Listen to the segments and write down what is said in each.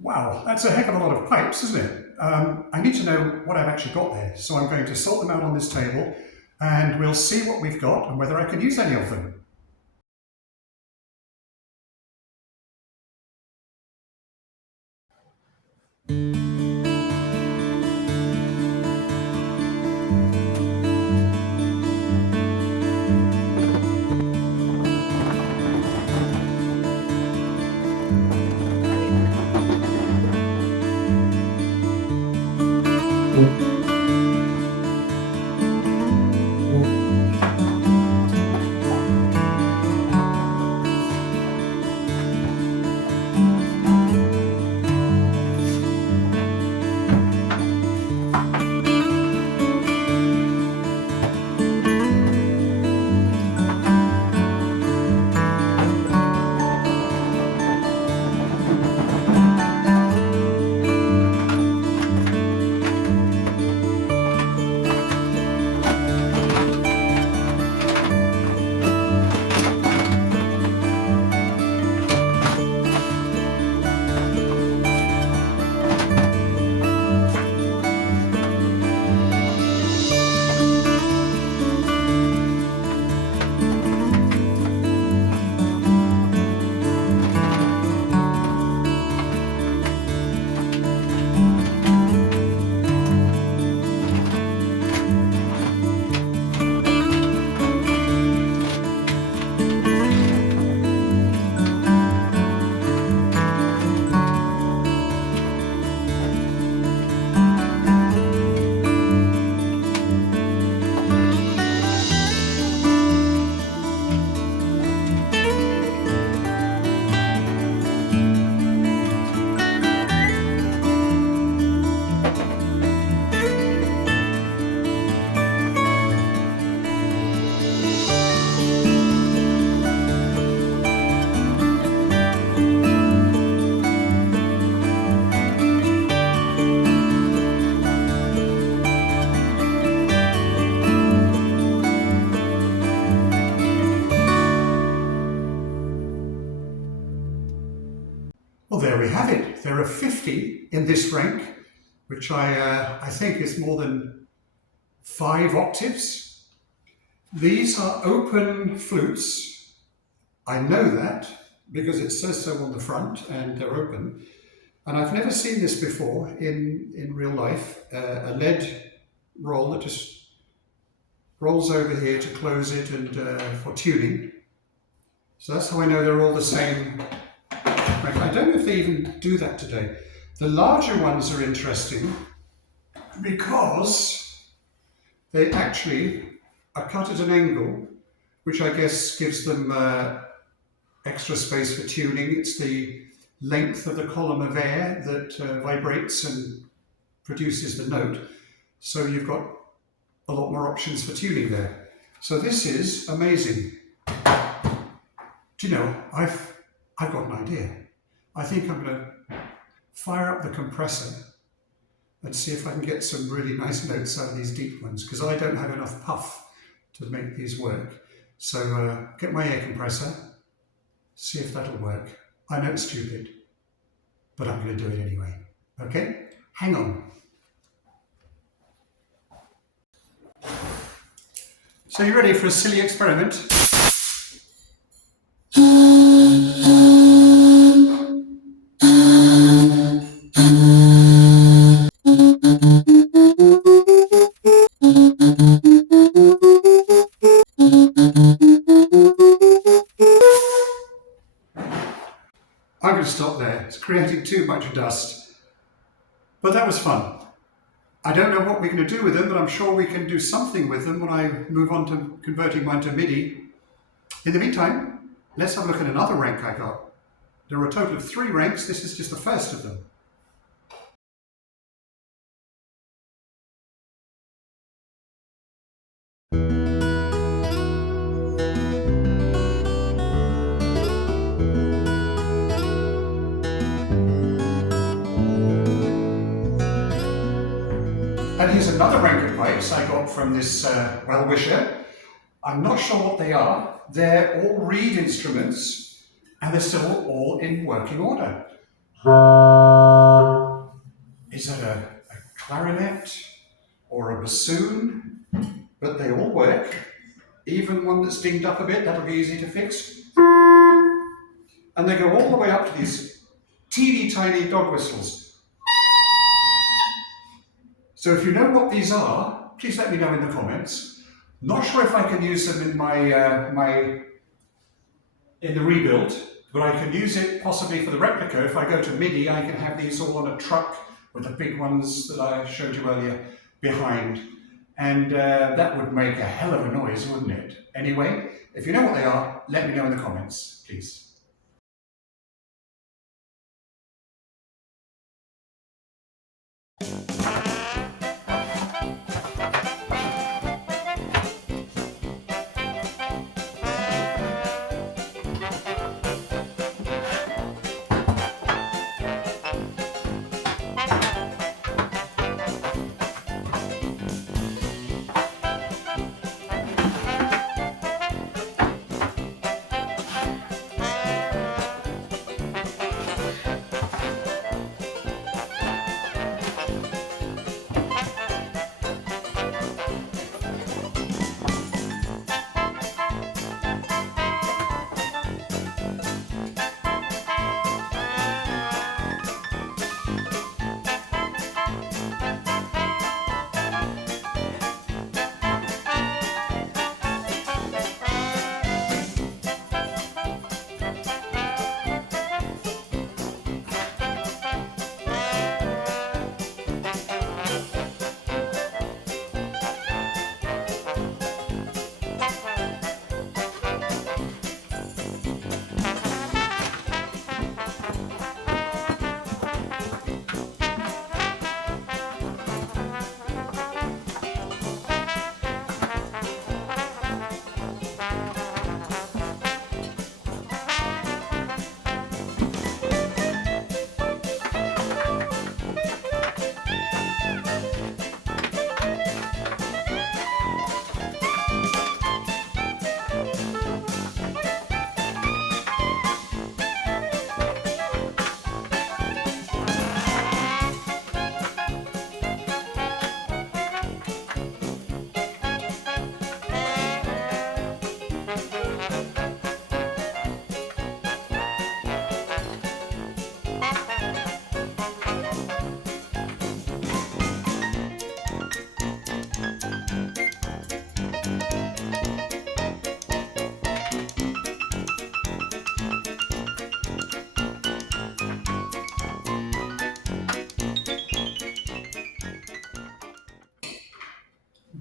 Wow, that's a heck of a lot of pipes, isn't it? I need to know what I've actually got there, so I'm going to sort them out on this table and we'll see what we've got and whether I can use any of them. Well, there we have it. There are 50 in this rank, which I think is more than 5 octaves. These are open flutes. I know that because it says so on the front and they're open. And I've never seen this before in real life, a lead roll that just rolls over here to close it and for tuning. So that's how I know they're all the same. I don't know if they even do that today. The larger ones are interesting because they actually are cut at an angle, which I guess gives them extra space for tuning. It's the length of the column of air that vibrates and produces the note. So you've got a lot more options for tuning there. So this is amazing. Do you know, I've got an idea. I think I'm going to fire up the compressor and see if I can get some really nice notes out of these deep ones, because I don't have enough puff to make these work. So get my air compressor, see if that'll work. I know it's stupid, but I'm going to do it anyway. Okay? Hang on. So you ready for a silly experiment? I'm going to stop there. It's creating too much dust. But that was fun. I don't know what we're going to do with them, but I'm I'm sure we can do something with them when I move on to converting mine to MIDI. In the meantime, let's have a look at another rank I got. There are a total of 3 ranks. This is just the first of them. And here's another rank of pipes I got from this well-wisher. I'm not sure what they are. They're all reed instruments, and they're still all in working order. Is that a clarinet or a bassoon? But they all work. Even one that's dinged up a bit, that'll be easy to fix. And they go all the way up to these teeny tiny dog whistles. So if you know what these are, please let me know in the comments. Not sure if I can use them in in the rebuild, but I can use it possibly for the replica. If I go to MIDI, I can have these all on a truck with the big ones that I showed you earlier behind. And that would make a hell of a noise, wouldn't it? Anyway, if you know what they are, let me know in the comments, please.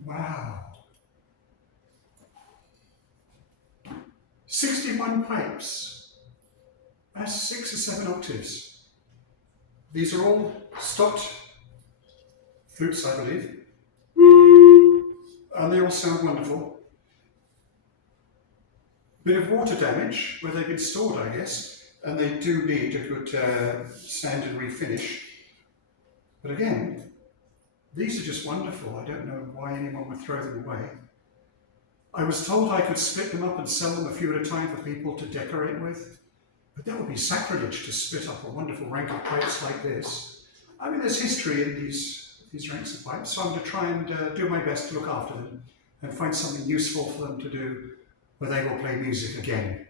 Wow. 61 pipes. That's 6 or 7 octaves. These are all stopped flutes, I believe. And they all sound wonderful. Bit of water damage where they've been stored, I guess, and they do need a good sand and refinish. But again, these are just wonderful. I don't know why anyone would throw them away. I was told I could split them up and sell them a few at a time for people to decorate with, but that would be sacrilege to split up a wonderful rank of pipes like this. I mean, there's history in these ranks of pipes, so I'm going to try and do my best to look after them and find something useful for them to do where they will play music again.